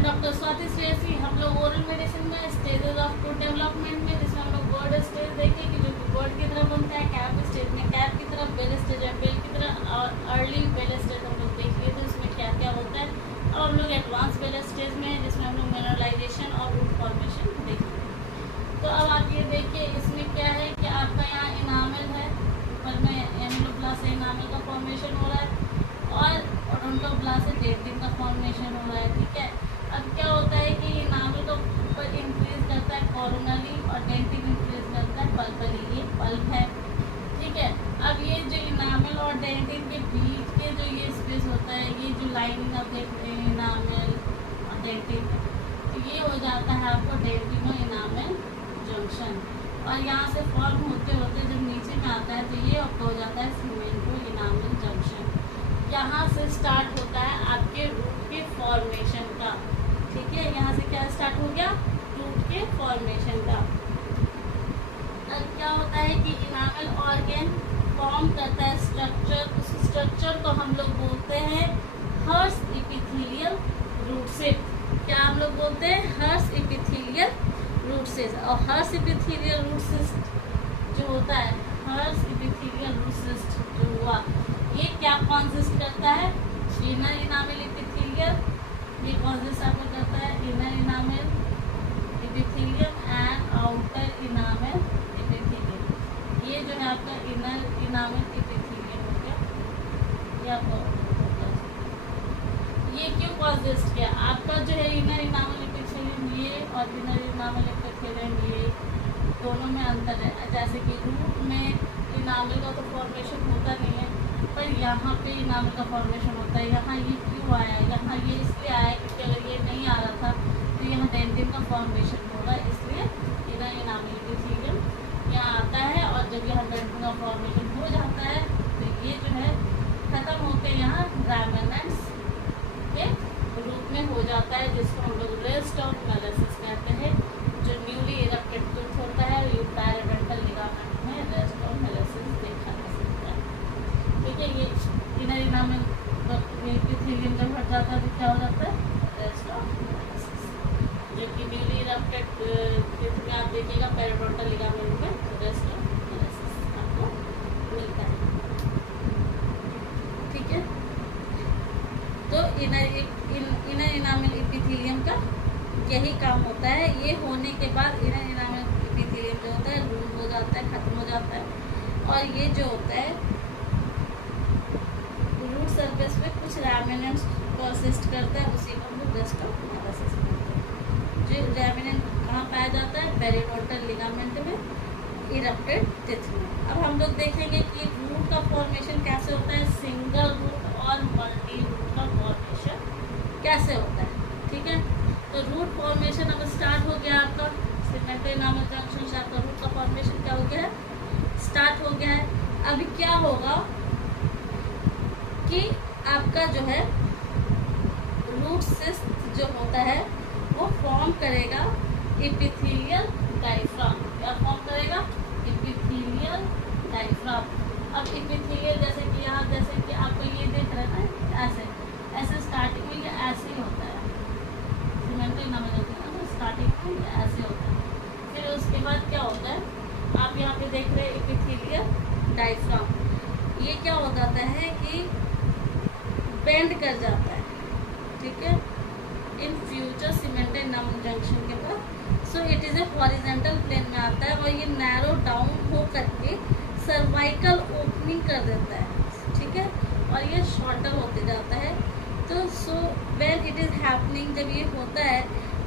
M doctor Swati Shreyasi. हम लोग oral medicine में स्टेजेस ऑफ टूथ डेवलपमेंट में, जिसमें हम लोग बर्ड स्टेज देखें कि जो बर्ड की तरह बनता है, कैप स्टेज में कैप की तरह, बेल स्टेज है बेल की तरह, और अर्ली बेल स्टेज हम लोग देख लिए थे उसमें क्या क्या होता है। और हम लोग एडवांस बेल स्टेज में है जिसमें हम लोग मिनरलाइजेशन और रूट फॉर्मेशन देखेंगे। तो अब आप ये देखिए इसमें क्या है कि आपका यहाँ इनामल है, ऊपर में एमिलोब्लास्ट से इनामल का फॉर्मेशन हो रहा है और ओडोंटोब्लास्ट से डेंटिन का फॉर्मेशन हो रहा है। ठीक है, अब क्या होता है कि इनामल का ऊपर इंक्रीज करता है कोरोनली और डेंटिन इंक्रीज करता है पल्पली, ये पल्प है। ठीक है, अब ये जो इनामल और डेंटिन के बीच के जो ये स्पेस होता है, ये जो लाइनिंग आप देख रहे हैं इनामल और डेंटिन, तो ये हो जाता है आपको डेंटिनो इनामल जंक्शन। और यहाँ से फॉर्म होते होते जब नीचे में आता है तो ये आपको हो जाता है सीमेंटो इनामल जंक्शन। यहाँ से स्टार्ट होता है आपके रूट के फॉर्मेशन का। ठीक है, यहाँ से क्या स्टार्ट हो गया, रूट के फॉर्मेशन का। अब क्या होता है कि इनामल ऑर्गन फॉर्म करता है स्ट्रक्चर, उस स्ट्रक्चर को हम लोग बोलते हैं हर्स एपिथेलियल रूट सिस्ट। क्या हम लोग बोलते हैं, हर्स एपिथेलियल रूट सिस्ट। और हर्स एपिथेलियल रूट सिस्ट जो होता है, हर्स एपिथेलियल रूट सिस्ट जो हुआ, ये क्या कॉन्सिस्ट करता है, इनर इनामल एपिथेलियल, ये कॉन्सिस्ट आपको करता है inner enamel epithelium and outer enamel epithelium. ये जो है आपका इनर इनामल एपिथेलियम हो गया, ये आपको ये क्यों कॉन्सिस्ट किया, आपका जो है इनर इनामल एपिथेलियम ये और इनर इनामल एपिथेलियम ये दोनों में अंतर है। जैसे कि रूट में इनामल का तो फॉर्मेशन होता नहीं है, पर यहाँ पे इनामल का फॉर्मेशन होता है। यहाँ ये क्यों आया, यहाँ ये इसलिए आया क्योंकि अगर ये नहीं आ रहा था तो यहाँ डेंटिन का फॉर्मेशन होगा, इसलिए इनर इनामल एपिथेलियम यहाँ आता है। और जब यहाँ डेंटिन का फॉर्मेशन हो जाता है तो ये जो है खत्म होते हैं यहाँ ग्रामेनेंट्स के रूप में हो जाता है, जिसको हम लोग रेस्ट ऑफ मेलेसिस कहते हैं। जो न्यूली इरेक्टेड टूथ होता है ये पैराडेंटल लिगामेंट में रेस्ट ऑफ मेलेसिस देखा जा सकता है। ठीक है, ये इनर इनामल एपिथेलियम जब हट जाता है तो क्या हो जाता है, रेस्ट ऑफ मेलेसिस। जो कि न्यूली इरेक्टेड टूथ में आप देखिएगा पैराडेंटल लिगामेंट में रेस्ट ऑफ मेलेसिस आपको मिलता है। ठीक है, तो इनर इनामल एपिथेलियम का यही काम होता है। ये होने के बाद इनर इनामल एपिथेलियम जो होता है रूट हो जाता है, खत्म हो जाता है। और ये जो होता है रूट सरफेस पे कुछ रैमिनेंट्स को असिस्ट करता है, उसी को हम लोग रेस्ट ऑफ मेलेसिस कहते हैं। जो रैमिनेंट कहाँ पाया जाता है, पेरिडोंटल लिगामेंट में, इरेक्टेड टिथ में। अब हम लोग देखेंगे कि रूट का फॉर्मेशन कैसे होता है, सिंगल रूट और मल्टी रूट का फॉर्मेशन कैसे होता है। ठीक है, तो रूट फॉर्मेशन अब स्टार्ट हो गया आपका सीमेंटो इनामल जंक्शन से, आपका रूट का फॉर्मेशन क्या हो गया है, स्टार्ट हो गया है। अभी क्या होगा कि आपका जो है रूट सिस्ट जो होता है वो फॉर्म करेगा एपिथेलियल डायफ्राम। क्या फॉर्म करेगा, एपिथेलियल डायफ्राम। अब एपिथेलियल जैसे कि यहाँ जैसे कि आपको ये देख रहे हैं ना, ऐसे ऐसे स्टार्टिंग में ये ऐसे ही होता है, सीमेंटो इनामल जंक्शन तो स्टार्टिंग में ये ऐसे होता है। फिर उसके बाद क्या होता है, आप यहाँ पे देख रहे हैं एपिथेलियल डायफ्राम। ये क्या हो जाता है कि बेंड कर जाता है। ठीक है, in future cemento enamel junction के बाद so it is a horizontal plane में आता है और ये नैरो डाउन हो करके सर्वाइकल ओपनिंग कर देता है। ठीक है, और ये शॉर्टर होते जाता है। तो so when it is happening, जब ये होता है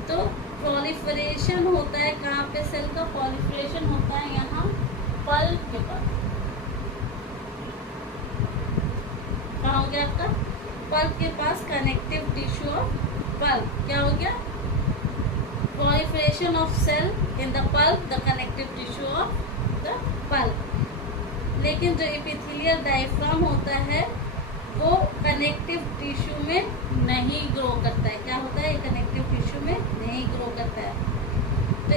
तो प्रोलिफरेशन होता है। कहाँ पे सेल का प्रोलिफरेशन होता है, यहाँ पल्प के पास। कहाँ हो गया आपका, पल्प के पास, कनेक्टिव टिश्यू ऑफ पल्प। क्या हो गया, proliferation of cell in the pulp, the connective tissue of the pulp. लेकिन जो एपिथेलियल डायफ्राम होता है वो कनेक्टिव टिश्यू में नहीं ग्रो करता है। क्या होता है, कनेक्टिव टिश्यू में नहीं ग्रो करता है। तो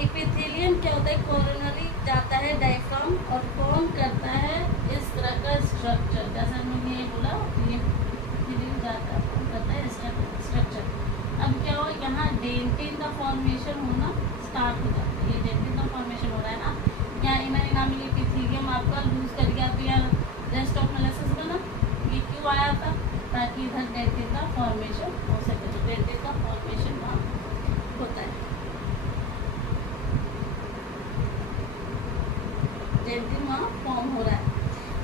एपिथेलियम क्या होता है, कोरोनरी जाता है डायफ्राम और फॉर्म करता है इस तरह का स्ट्रक्चर। जैसा मैंने ये बोला, ये जाता है, फॉर्म करता है स्ट्रक्चर। अब क्या फॉर्मेशन होना स्टार्ट हो जाता है। ये डेंटिन का फॉर्मेशन हो रहा है ना, यहाँ इनर इनामिल एपिथेलियम आपका लूज कर गया तो यहाँ रेस्ट ऑफ मोलेसेस बना। ये क्यों आया था? ताकि इधर डेंटिन का फॉर्मेशन हो सके। तो डेंटिन का फॉर्मेशन वहाँ होता है, डेंटिन वहाँ फॉर्म हो रहा है।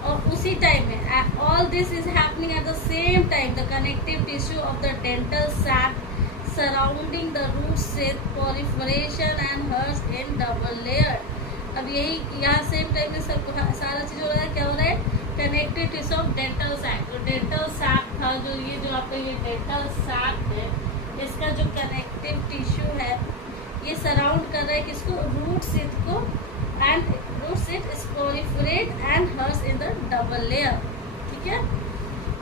और उसी टाइम में all this is happening at the same time the connective tissue of the dental sac surrounding the root से proliferation and hers in double layer। अब यही यहाँ सेम टाइम में सब सारा चीज हो रहा है। क्या हो रहा है? Connective tissue of dental sac. तो डेंटल सैक था जो ये जो आपका ये डेंटल सैक है, इसका जो कनेक्टिव टिश्यू है ये सराउंड कर रहा है किसको? रूट सिथ को। And root sheath is proliferate and hers in the double layer। ठीक है,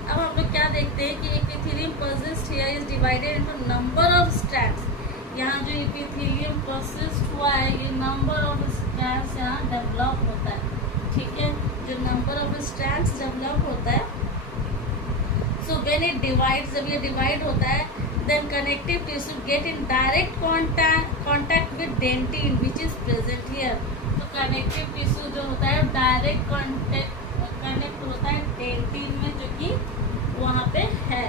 अब हम लोग क्या देखते हैं कि epithelium persist here is divided into number of strands. यहाँ जो एपिथेलियम परसिस्ट हुआ है ये नंबर ऑफ स्ट्रैंड्स यहाँ डेवलप होता है। ठीक है, जो नंबर ऑफ स्ट्रैंड्स डेवलप होता है, सो व्हेन इट डिवाइड्स, जब ये डिवाइड होता है, then connective tissue get in direct contact with dentin which is present here. तो कनेक्टिव टिश्यू जो होता है डायरेक्ट कनेक्ट होता है डेंटिन में जो कि वहाँ पे है।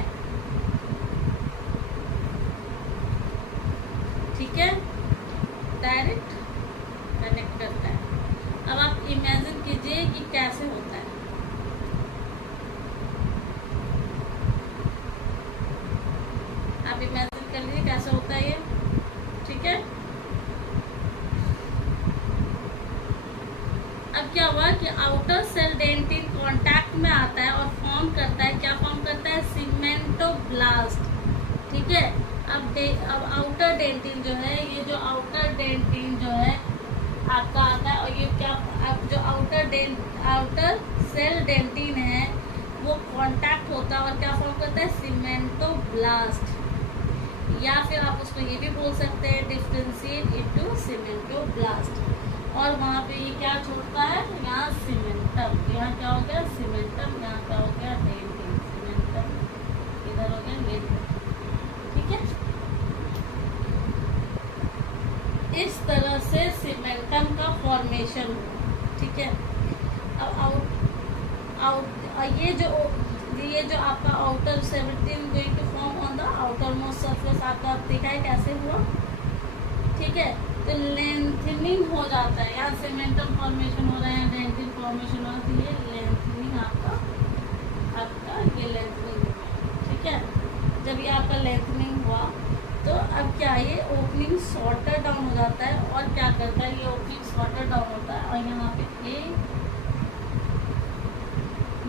ठीक है, डायरेक्ट कनेक्ट करता है। अब आप इमेजिन कीजिए कि कैसे होता है। आप इमेजिन कर लीजिए कैसे होता है ये। ठीक है, अब क्या हुआ कि आउटर सेल डेंटिन कांटेक्ट में आता है और फॉर्म करता है, क्या फॉर्म करता है? सीमेंटोब्लास्ट। ठीक है, अब आउटर डेंटिन जो है, ये जो आउटर डेंटिन जो है आपका आता है, और ये क्या, अब जो आउटर सेल डेंटिन है वो कांटेक्ट होता है और क्या फॉर्म करता है? सीमेंटोब्लास्ट। या फिर आप उसको ये भी बोल सकते हैं डिफरेंशिएट इनटू सीमेंटोब्लास्ट। और वहाँ पे ये क्या छोड़ता है? यहाँ सीमेंटम। यहाँ क्या हो गया? सीमेंटम। यहाँ क्या हो गया? डेंटिन। सीमेंटम इधर हो गया डेंटिन। ठीक है, इस तरह से सीमेंटम का फॉर्मेशन हुआ। ठीक है, अब ये जो आपका outer 17 going to form on the outermost surface, आपका देखा है कैसे हुआ। ठीक है, तो लेंथनिंग हो जाता है। यहाँ सीमेंटम फॉर्मेशन हो रहा है, डेंटिन फॉर्मेशन हो रहा है, तो ये लेंथनिंग आपका ये लेंथनिंग। ठीक है, जब ये आपका लेंथनिंग हुआ तो अब क्या, ये ओपनिंग शॉर्टर डाउन हो जाता है। और क्या करता है? ये ओपनिंग शॉर्टर डाउन होता है और यहाँ पे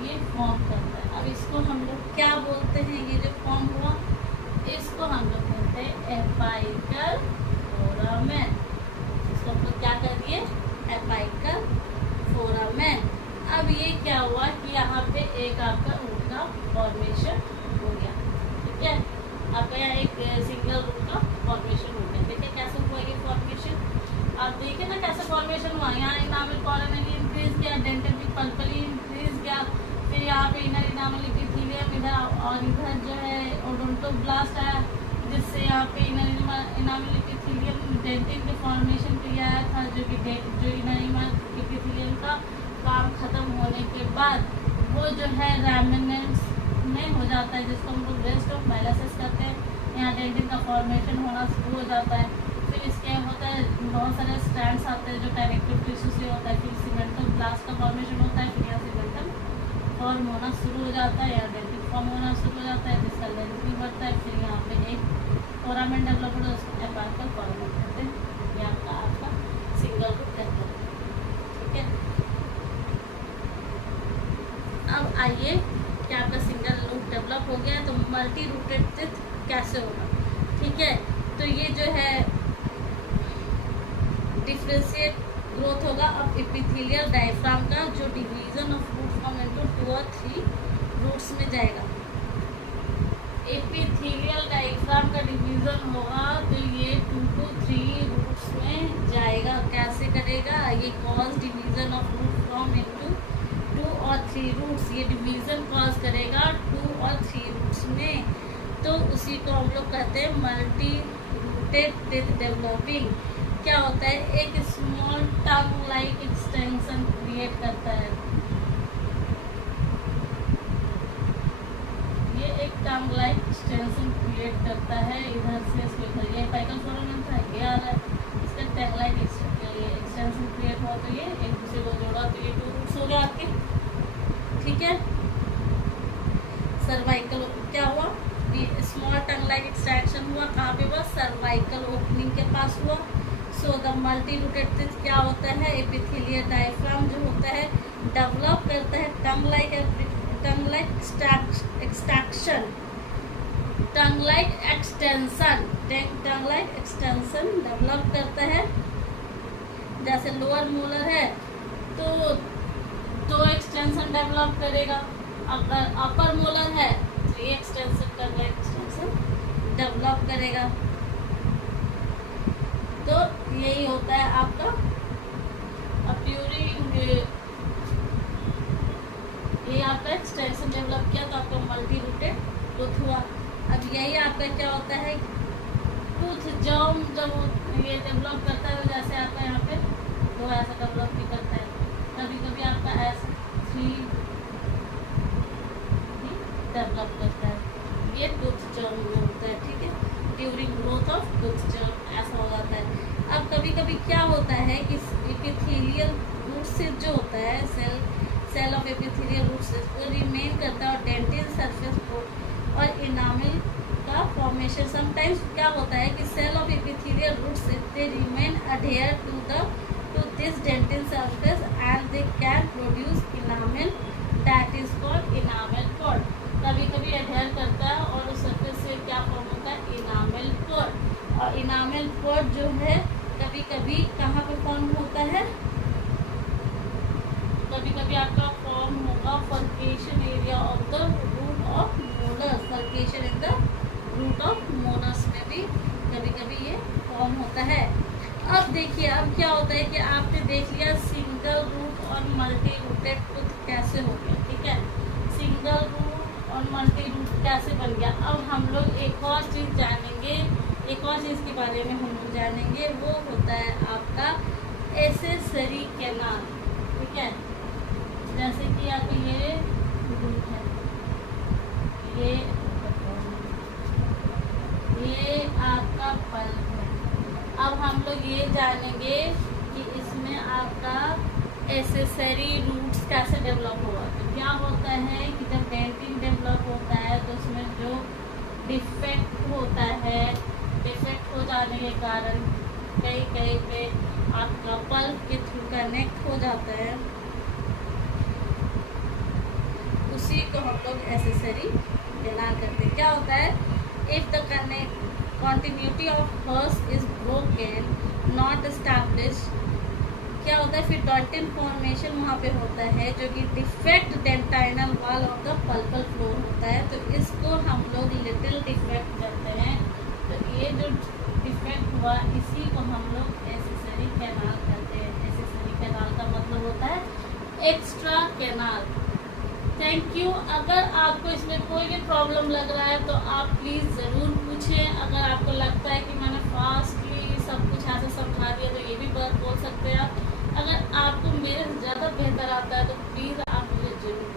ये फॉर्म करता है। अब इसको हम लोग क्या बोलते हैं? ये जो फॉर्म हुआ इसको हम लोग बोलते हैं एपाइकल फोरामेन। इसको हम लोग क्या कर दिए? Apical foramen. अब ये क्या हुआ कि यहाँ पे एक आपका रूट का फॉर्मेशन हो गया। ठीक है, आपका यहाँ एक सिंगल रूट का फॉर्मेशन हो गया। देखिए कैसे हुआ ये फॉर्मेशन। आप देखिए ना कैसे फॉर्मेशन हुआ। यहाँ इनामिल कॉलोनी इंक्रीज गया, डेंटिन पल्पली इंक्रीज गया, फिर यहाँ पे इनर इनामिल एपिथेलियम इधर, और इधर जो है ओडोंटोब्लास्ट आया, जिससे यहाँ पे इनर इनामिल एपिथेलियम डेंटिन के फॉर्मेशन के लिए आया था, जो कि जो इनर इनामिल एपिथेलियम का काम खत्म होने के बाद वो जो है रैमिनेंट्स में हो जाता है, जिसको हम लोग रेस्ट ऑफ माइलोसिस करते हैं। यहाँ डेंटिन का फॉर्मेशन होना शुरू हो जाता है। फिर इसके होता है बहुत सारे स्ट्रैंड्स आते हैं जो कनेक्टिव टिश्यू से होता है। फिर सीमेंटोब्लास्ट का फॉर्मेशन होता है, फिर यहाँ सीमेंटम फॉर्म होना शुरू हो जाता है, यहाँ डेंटिन फॉर्म होना शुरू हो जाता है, जिसका लेंथ भी बढ़ता है। फिर यहाँ पे एक फोरामेन डेवलप होता है, उसको एपाइकल फोरामेन कहते हैं। ये आपका सिंगल रूट डेवलप। ठीक है, अब आइए कि आपका सिंगल रूट डेवलप हो गया तो मल्टी रूटेड टिथ कैसे होगा। ठीक है, तो ये जो है डिफरेंशिएट ग्रोथ होगा। अब एपिथेलियल डायफ्राम का जो division of root form into 2 और 3 रूट्स में जाएगा। एपिथेलियल डायफ्राम का डिवीजन होगा तो ये 2 to 3 रूट्स में जाएगा। कैसे करेगा? ये cause division of root form into 2 और 3 रूट्स। ये डिवीजन कॉज करेगा 2 और 3 रूट्स में, तो उसी को हम लोग कहते हैं multi root rotate with developing, क्या होता है, एक small tongue like extension create करता है। ये एक टंग लाइक एक्सटेंशन क्रिएट करता है, इधर से इसको इधर, ये फाइकल फोरामेन था, ये आ रहा है, इसका टंग लाइक एक्सटेंशन क्रिएट हुआ तो ये एक दूसरे को जोड़ा तो ये 2 रूट्स हो गए आपके, ठीक है। सर्वाइकल क्या हुआ, स्मॉल टंग लाइक एक्सटेंशन हुआ, कहाँ पे हुआ, सर्वाइकल ओपनिंग के पास हुआ। सो द मल्टी रूटेड क्या होता है, एपिथेलियल डायफ्राम जो होता है डेवलप करता है टंग लाइक एक्सट्रैक्शन, टंग लाइक एक्सटेंशन डेवलप करता है। जैसे लोअर मोलर है तो 2 एक्सटेंशन डेवलप करेगा, अगर अपर मोलर है तो ये एक्सटेंशन टंग लाइक एक्सटेंशन डेवलप करेगा। तो यही होता है आपका अप्यूरिंग, ये आपका एक्सटेंशन डेवलप किया तो आपका मल्टी रूटेड टूथ हुआ। अब यही आपका क्या होता है, टूथ जर्म जब ये डेवलप करता है, जैसे आपका यहाँ पे 2 ऐसा डेवलप भी करता है, कभी कभी आपका ऐसा 3 डेवलप करता है, ये टूथ जर्म में होता है, ठीक है, during growth of tooth germ ऐसा हो जाता है। अब कभी कभी क्या होता है कि एपिथेलियल रूट से जो होता है सेल ऑफ एपिथेलियल रूट से वो रिमेन करता है और डेंटिन सरफेस और इनामिल का फॉर्मेशन। समटाइम्स क्या होता है कि सेल ऑफ एपिथेलियल रूट से they remain adhere to this dentin surface and they can produce enamel that is called enamel pod. कभी कभी अडेयर करता है और उस सरफेस से क्या फॉर्म होता है, इनामिल पॉड। और इनामिल पॉड जो है कभी कभी कहाँ पे फॉर्म होता है, कभी कभी आपका फॉर्म होगा furcation area of the root of molars, furcation in the root of molars में भी कभी कभी ये फॉर्म होता है। अब देखिए अब क्या होता है कि आपने देख लिया सिंगल रूट और मल्टी रूटेड टूथ कैसे हो गया, ठीक है, सिंगल रूट और मल्टी रूट कैसे बन गया। अब हम लोग एक और चीज़ जानेंगे, एक और चीज़ के बारे में हम लोग जानेंगे, वो होता है आपका एसेसरी कैनाल, ठीक है। जैसे कि आप ये रूट है, ये आपका पल्प है। अब हम लोग ये जानेंगे कि इसमें आपका एसेसरी रूट्स कैसे डेवलप हुआ। तो क्या होता है कि जब डेंटिन डेवलप होता है तो उसमें जो डिफेक्ट होता है, डिफेक्ट हो जाने के कारण कहीं कहीं पे आपका पल्प के थ्रू कनेक्ट हो जाता है, उसी को हम लोग एसेसरी कैनाल करते हैं। क्या होता है, if the continuity of hers is broken, not established, क्या होता है, फिर डेंटिन फॉर्मेशन वहाँ पे होता है जो कि defect dentinal wall of the pulpal floor होता है। तो इसको हम लोग लिटिल डिफेक्ट कहते हैं। तो ये जो डिफेक्ट हुआ इसी को हम लोग एसेसरी कैनाल कहते हैं। एसेसरी कैनाल का मतलब होता है एक्स्ट्रा कैनाल। Thank you. अगर आपको इसमें कोई भी प्रॉब्लम लग रहा है तो आप प्लीज़ ज़रूर पूछें। अगर आपको लगता है कि मैंने फास्टली सब कुछ ऐसे समझा दिया तो ये भी बात बोल सकते हैं आप। अगर आपको मेरे से ज़्यादा बेहतर आता है तो प्लीज़ आप मुझे ज़रूर